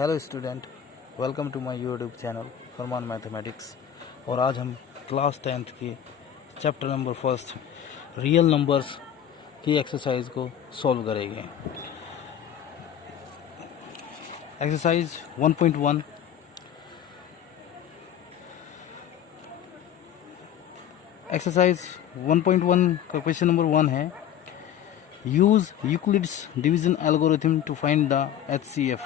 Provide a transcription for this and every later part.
Hello student, welcome to my YouTube channel Farman mathematics. और आज हम क्लास 10th के chapter number first real numbers की एक्सरसाइज को सॉल्व करेंगे। एक्सरसाइज 1.1। एक्सरसाइज 1.1 का क्वेश्चन नंबर 1 है, use Euclid's division algorithm to find the HCF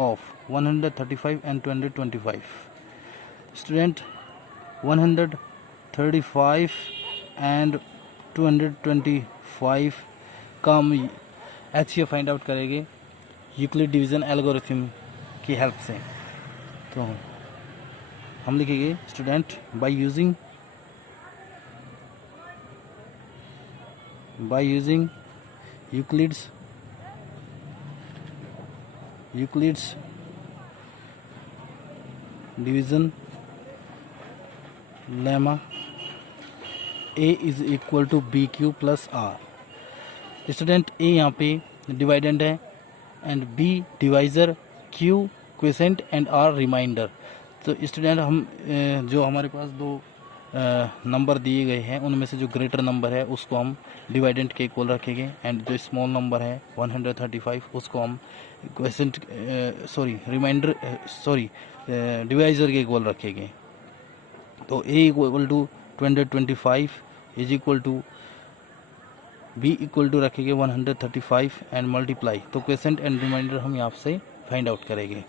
of 135 and 225. Student, 135 and 225 का हम HCF फाइंड आउट करेंगे यूक्लिड डिवीजन एल्गोरिथम की हेल्प से। तो हम लिखेंगे student, by using Euclid's division lemma A is equal to B Q plus R. Student, A यहाँ पे डिवाइडेंड है and B divisor, Q quotient and R remainder. तो स्टूडेंट, हम जो हमारे पास दो नंबर दिए गए हैं उनमें से जो ग्रेटर नंबर है उसको हम डिवाइडेंट के इक्वल रखेंगे एंड जो स्मॉल नंबर है 135 उसको हम क्वेसेंट डिवाइजर के इक्वल रखेंगे। तो A equal to 225 is equal to B equal to रखेंगे 135 एंड मल्टीप्लाई। तो क्वेसेंट एंड रिमाइंडर हम यहाँ से फाइंड आउट करेंगे।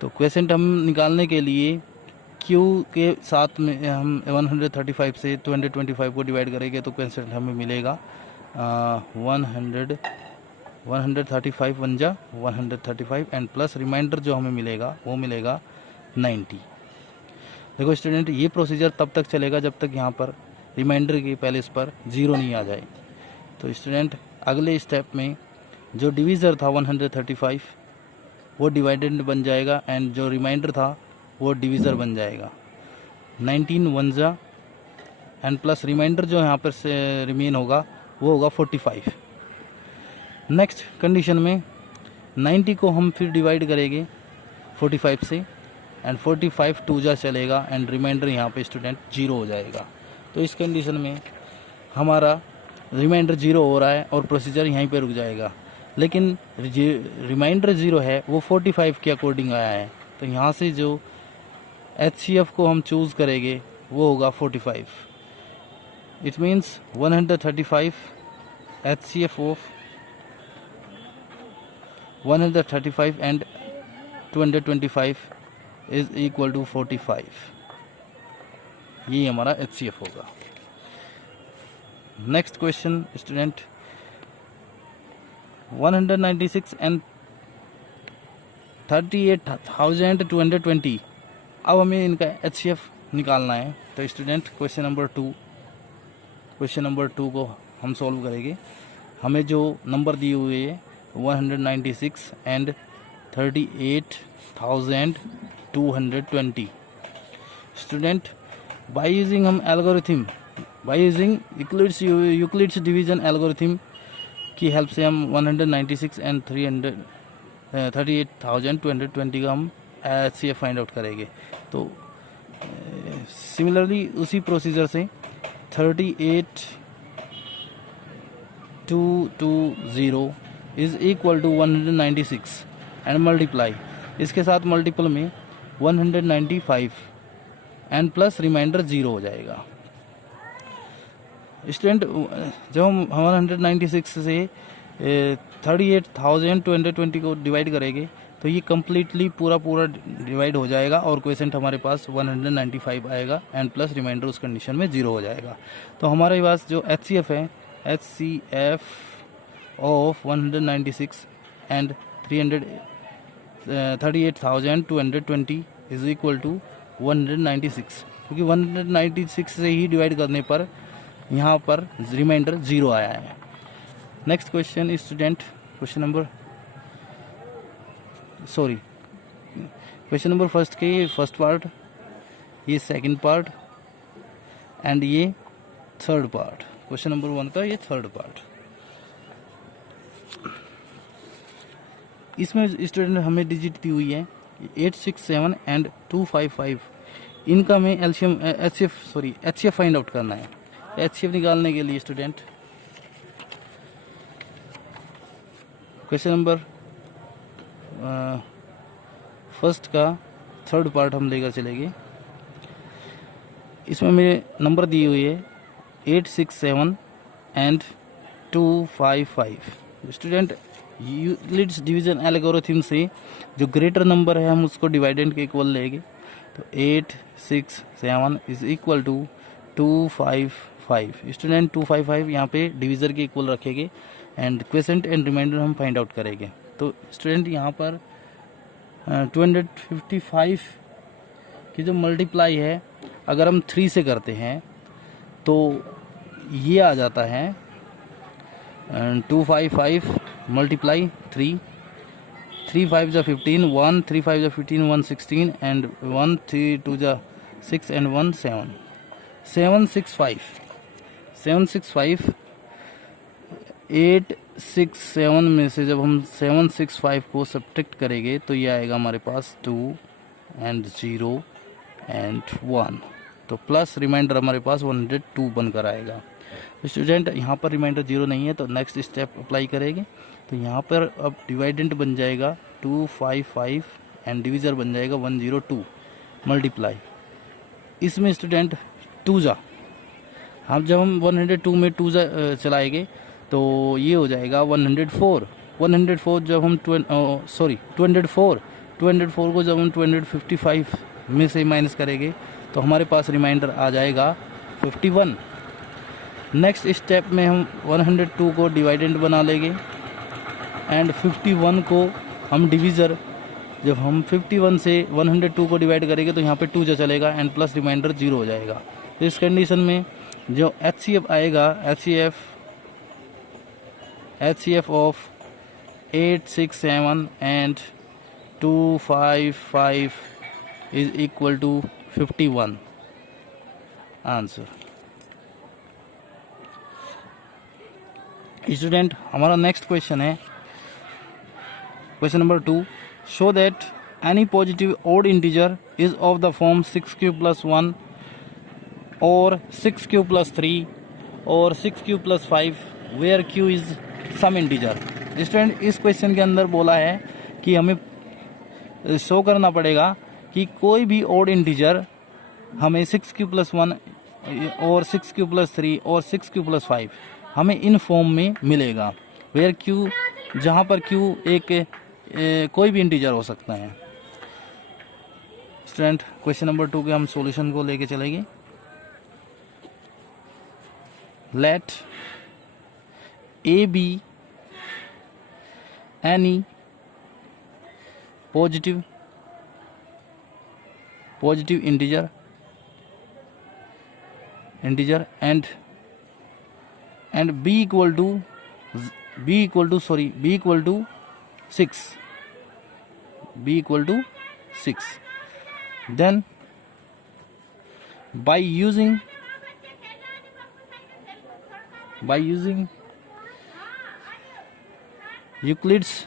तो क्वेसेंट हम निकालने के लिए Q के साथ में हम 135 से 225 को डिवाइड करेंगे तो क्वेसेंट हमें मिलेगा 135 वन जा 135 एंड प्लस रिमाइंडर जो हमें मिलेगा वो मिलेगा 90। देखो स्टूडेंट, ये प्रोसीजर तब तक चलेगा जब तक यहाँ पर रिमाइंडर के पहले इस पर ज़ीरो नहीं आ जाए। तो स्टूडेंट, अगले स्टेप में जो डिवीज़र था 135 वो डिवाइडेंड बन जाएगा एंड जो रिमाइंडर था वो डिवीज़र बन जाएगा। 19 वन जा एंड प्लस रिमाइंडर जो यहाँ पर से रिमेन होगा वो होगा 45। नेक्स्ट कंडीशन में 90 को हम फिर डिवाइड करेंगे 45 से एंड 45 टू जा चलेगा एंड रिमाइंडर यहाँ पे स्टूडेंट 0 हो जाएगा। तो इस कंडीशन में हमारा रिमाइंडर 0 हो रहा है और प्रोसीजर यहीं पे रुक जाएगा, लेकिन रिमाइंडर 0 है वो 45 के अकॉर्डिंग आया है। तो यहाँ से जो HCF को हम चूज़ करेंगे वो होगा 45। It means 135 HCF of 135 and 225 is equal to 45। ये हमारा HCF होगा। Next question student, 196 and 38,220। अब हमें इनका HCF निकालना है। तो स्टूडेंट, क्वेश्चन नंबर टू को हम सॉल्व करेंगे। हमें जो नंबर दिए हुए है 196 and 38,220। Student, by using Euclid's division algorithm की हेल्प से हम 196 एंड 38,220 का हम HCF फाइंड आउट करेंगे। तो सिमिलरली उसी प्रोसीजर से 38,220 is equal to 196 and multiply, इसके साथ मल्टीपल में 195 एंड प्लस रिमाइंडर 0 हो जाएगा। स्टूडेंट, जब हम 196 से 38,220 को डिवाइड करेंगे तो ये कम्प्लीटली पूरा डिवाइड हो जाएगा और क्वेसेंट हमारे पास 195 आएगा एंड प्लस रिमाइंडर उस कंडीशन में 0 हो जाएगा। तो हमारे पास जो HCF है, HCF of 196 and 38,220 is equal to 196, क्योंकि 196 से ही डिवाइड करने पर यहाँ पर रिमाइंडर 0 आया है। Next question student, question number first के ये फर्स्ट पार्ट, ये सेकंड पार्ट एंड ये थर्ड पार्ट। क्वेश्चन नंबर 1 का ये थर्ड पार्ट। इसमें स्टूडेंट हमें डिजिट दी हुई है 867 एंड 255, इनका हमें एलसीएम एचसीएफ फाइंड आउट करना है। एचसीएफ निकालने के लिए स्टूडेंट क्वेश्चन नंबर फर्स्ट का थर्ड पार्ट हम लेकर चलेंगे। इसमें मेरे नंबर दी हुई है 867 and 255। Student Euclid's division algorithm से जो ग्रेटर नंबर है हम उसको डिवाइडेंड के इक्वल लेंगे, तो 867 इज इक्वल टू 255। स्टूडेंट 255 यहाँ पे डिवीज़र के इक्वल रखेंगे एंड क्वेसेंट एंड रिमाइंडर हम फाइंड आउट करेंगे। तो स्टूडेंट यहाँ पर 255 की जो मल्टीप्लाई है अगर हम 3 से करते हैं तो ये आ जाता है 255 मल्टीप्लाई 3, 3 5 जा 15, 1 3 5 जा 15, 1 16 एंड 1 3 2 जा 6 एंड 1 7, 765 867 में से जब हम 765 को सब्ट्रैक्ट करेंगे तो ये आएगा हमारे पास 2 एंड 0 एंड 1, तो प्लस रिमाइंडर हमारे पास 102 बनकर आएगा। स्टूडेंट यहाँ पर रिमाइंडर 0 नहीं है तो नेक्स्ट स्टेप अप्लाई करेंगे, तो यहाँ पर अब डिवाइडेंट बन जाएगा 255 एंड डिवीज़र बन जाएगा 102 मल्टीप्लाई। इसमें स्टूडेंट 2 जा हम जब हम 102 में 2 जा चलाएंगे तो ये हो जाएगा 104 जब हम 204 को जब हम 255 में से माइनस करेंगे तो हमारे पास रिमाइंडर आ जाएगा 51। नेक्स्ट स्टेप में हम 102 को डिवाइडेंट बना लेंगे एंड 51 को हम डिवीज़र, जब हम 51 से 102 को डिवाइड करेंगे तो यहाँ पे 2 जो चलेगा एंड प्लस रिमाइंडर 0 हो जाएगा। तो इस कंडीशन में जो एचसीएफ आएगा, HCF of 867 and 255 is equal to 51 answer. Student हमारा नेक्स्ट क्वेश्चन है question number 2, show that any positive odd integer is of the form 6q + 1 और 6q + 3 और 6q + 5 where q is some integer. Student इस question के अंदर बोला है कि हमें शो करना पड़ेगा कि कोई भी ऑड इंटीजर हमें 6q + 1 और 6q + 3 और 6q + 5 हमें इन फॉर्म में मिलेगा, वेयर q, जहाँ पर q एक कोई भी इंटीजर हो सकता है। स्टूडेंट क्वेश्चन नंबर 2 के हम सॉल्यूशन को लेके चलेंगे। Let a be any positive integer and b equal to 6, then by using Euclid's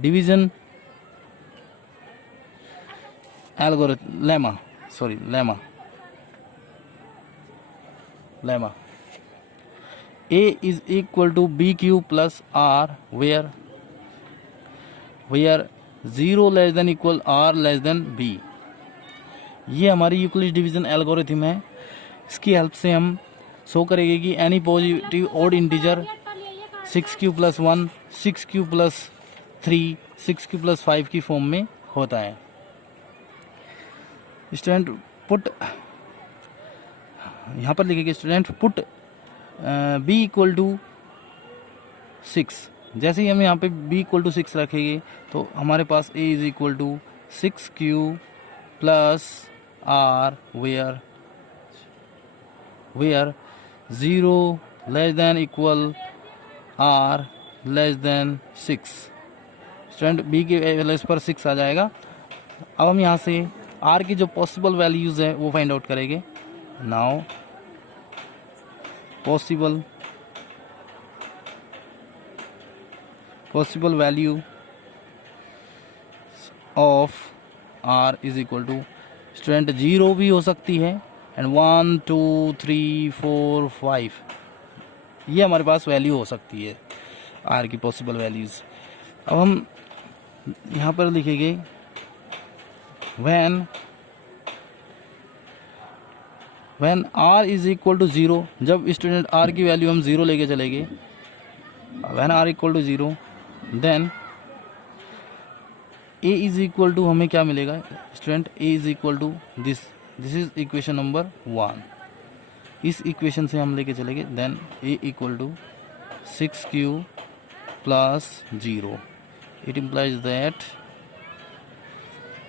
division algorithm lemma a is equal to bq plus r where 0 less than equal r less than b। ये हमारी Euclid division algorithm है। इसकी help से हम show करेंगे कि any positive odd integer 6q + 1, 6q + 3, 6q + 5 की form में होता है। स्टूडेंट पुट यहाँ पर लिखेंगे student put b equal to 6। जैसे ही हम यहाँ पे b इक्वल टू 6 रखेंगे तो हमारे पास a is equal to 6q + r where 0 less than equal r less than 6। Student b के वैल्यूज पर 6 आ जाएगा। अब हम यहाँ से r की जो पॉसिबल वैल्यूज़ है वो फाइंड आउट करेंगे। Now possible value of R is equal to student 0 भी हो सकती है एंड 1 2 3 4 5 ये हमारे पास वैल्यू हो सकती है आर की पॉसिबल वैल्यूज़। अब हम यहाँ पर लिखेंगे when R is equal to 0, जब स्टूडेंट आर की वैल्यू हम 0 लेके चलेंगे, when R equal to 0 then A is equal to हमें क्या मिलेगा student, A is equal to this is equation number 1। इस इक्वेशन से हम लेके चलेंगे then A equal to 6q plus 0। It implies that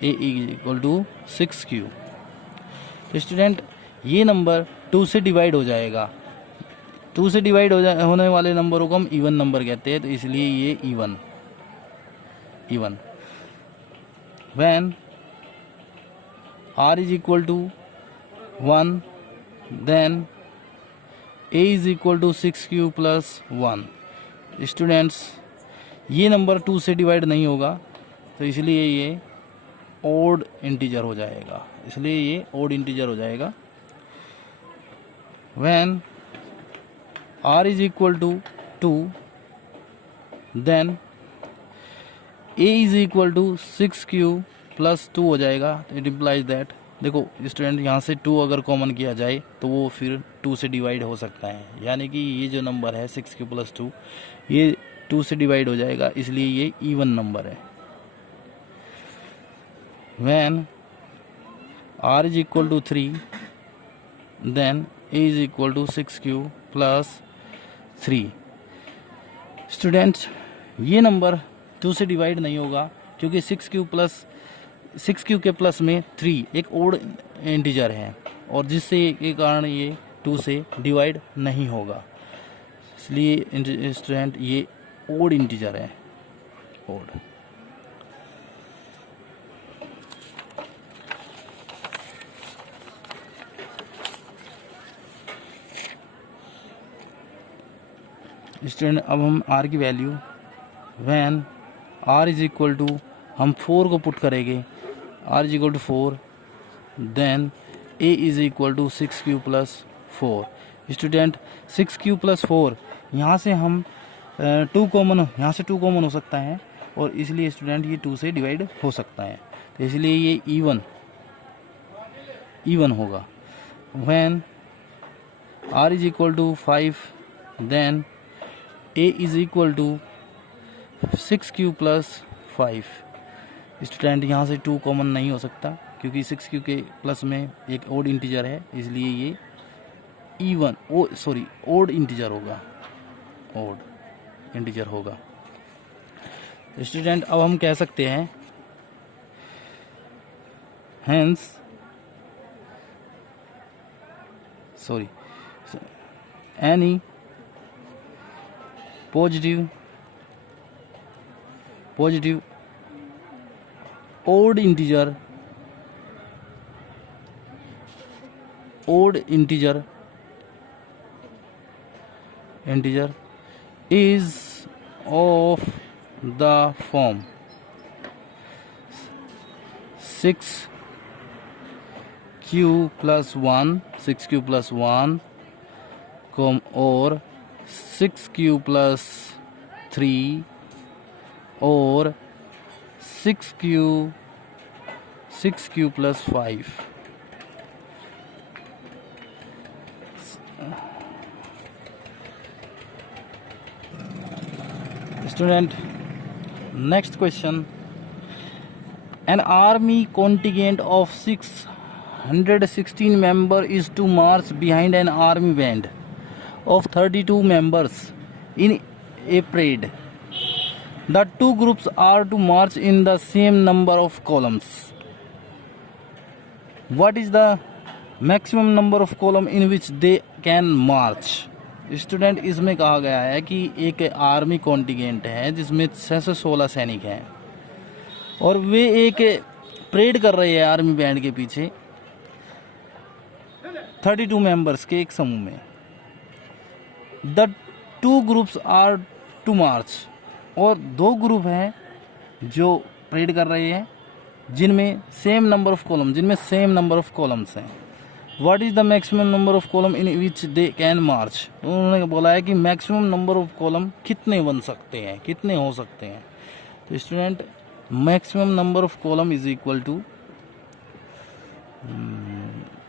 A is equal to 6q। तो student ये नंबर 2 से डिवाइड हो जाएगा, 2 से डिवाइड होने वाले नंबरों को हम इवन नंबर कहते हैं, तो इसलिए ये even when R is equal to 1 then A is equal to 6q plus 1। Students ये नंबर 2 से डिवाइड नहीं होगा, तो इसलिए ये ओड इंटीजर हो जाएगा, when R is equal to 2 then A is equal to 6q plus 2 हो जाएगा। इट इम्प्लाइज दैट, देखो स्टूडेंट यहाँ से 2 अगर कॉमन किया जाए तो वो फिर 2 से डिवाइड हो सकता है, यानी कि ये जो नंबर है 6q प्लस 2 ये 2 से डिवाइड हो जाएगा, इसलिए ये इवन नंबर है। When R is equal to 3 then A is equal to 6q plus 3। Students ये नंबर 2 से डिवाइड नहीं होगा क्योंकि 6q के प्लस में 3 एक ओड इंटीजर है और जिससे के कारण ये 2 से डिवाइड नहीं होगा, इसलिए स्टूडेंट ये ओड इंटीजर है, ओड। स्टूडेंट अब हम आर की value when R is equal to, हम 4 को पुट करेंगे, R is equal to 4 then A is equal to 6q plus 4। Student 6q plus 4 यहाँ से हम 2 कॉमन हो सकता है और इसलिए स्टूडेंट ये 2 से डिवाइड हो सकता है, तो इसलिए ये इवन होगा। When R is equal to 5 then A is equal to 6q plus 5। Student यहाँ से 2 कॉमन नहीं हो सकता क्योंकि 6q के प्लस में एक ओड इंटीजर है, इसलिए ये ओड इंटीजर होगा, स्टूडेंट अब हम कह सकते हैं hence any positive odd integer is of the form 6q plus 1 or 6q plus 3 और 6q plus 5। Student, next question. An army contingent of 616 members is to march behind an army band of 32 members in a parade. The two groups are to march in the same number of columns. What is the maximum number of columns in which they can march? Student इसमें कहा गया है कि एक army contingent है जिसमें 616 सैनिक हैं और वे एक परेड कर रहे हैं आर्मी बैंड के पीछे 32 मेंबर्स के एक समूह में। The two groups are to march, और 2 ग्रुप हैं जो परेड कर रहे हैं जिनमें सेम नंबर ऑफ कॉलम्स हैं। What is the maximum number of column in which they can march. उन्होंने बोला है कि मैक्सिमम नंबर ऑफ कॉलम कितने बन सकते हैं, कितने हो सकते हैं। तो student maximum number of column is equal to,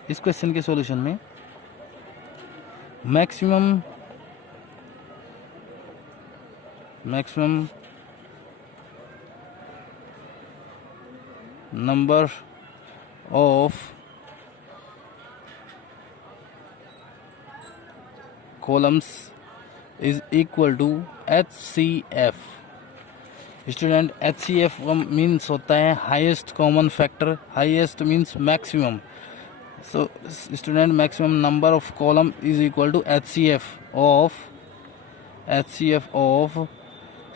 इस क्वेश्चन के सॉल्यूशन में maximum number of columns is equal to HCF। Student HCF means होता है highest common factor, highest means maximum. So student maximum number of column is equal to HCF of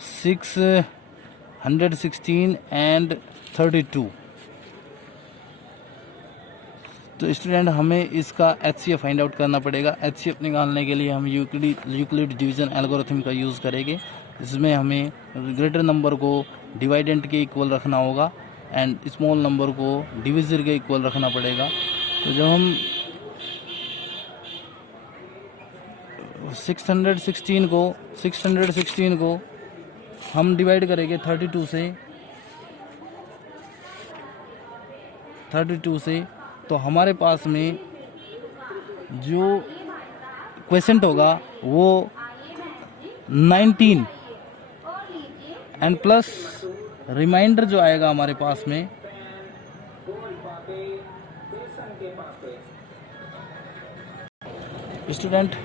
616 and 32। तो student हमें इसका HCF find out करना पड़ेगा। HCF निकालने के लिए हम यूक्लिड डिवीजन एल्गोरिथम का यूज़ करेंगे। इसमें हमें ग्रेटर नंबर को डिवाइडेंट के इक्वल रखना होगा एंड स्मॉल नंबर को डिविजर के इक्वल रखना पड़ेगा। तो जब हम 616 को हम डिवाइड करेंगे 32 से, तो हमारे पास में जो क्वेश्चन होगा वो 19 एंड प्लस रिमाइंडर जो आएगा हमारे पास में स्टूडेंट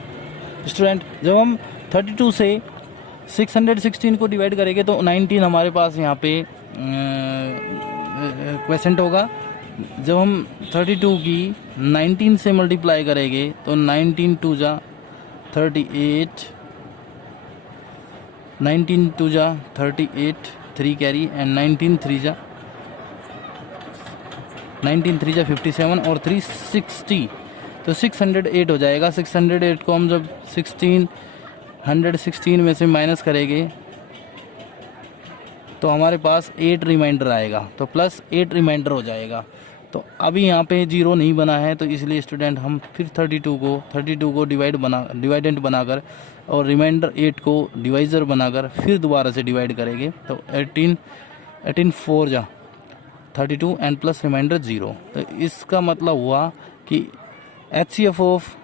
जब हम 32 से 616 को डिवाइड करेंगे तो 19 हमारे पास यहाँ पे क्वेश्चन होगा। जब हम 32 की 19 से मल्टीप्लाई करेंगे तो 19 2 जा 38, 19 2 जा 38, 3 कैरी एंड 19 3 जा 57 और 3 60, तो 608 हो जाएगा। 608 को हम जब 116 में से माइनस करेंगे तो हमारे पास 8 रिमाइंडर आएगा, तो प्लस 8 रिमाइंडर हो जाएगा। तो अभी यहाँ पे 0 नहीं बना है, तो इसलिए स्टूडेंट हम फिर 32 को डिवाइडेंट बनाकर और रिमाइंडर 8 को डिवाइज़र बनाकर फिर दोबारा से डिवाइड करेंगे। तो 18 4 जा 32 एंड प्लस रिमाइंडर 0। तो इसका मतलब हुआ कि HCF of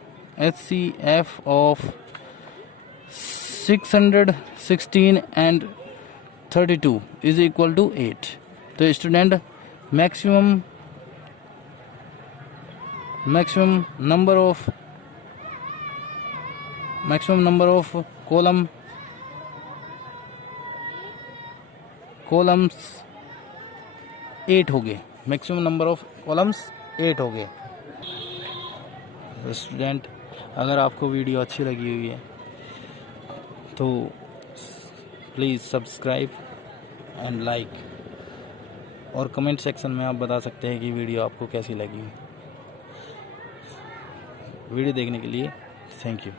616 and 32 is equal to 8। तो student maximum number of columns 8 हो गए। मैक्सिमम नंबर ऑफ कॉलम्स 8 हो गए। स्टूडेंट अगर आपको वीडियो अच्छी लगी हुई है तो प्लीज़ सब्सक्राइब एंड लाइक, और कमेंट सेक्शन में आप बता सकते हैं कि वीडियो आपको कैसी लगी। वीडियो देखने के लिए थैंक यू।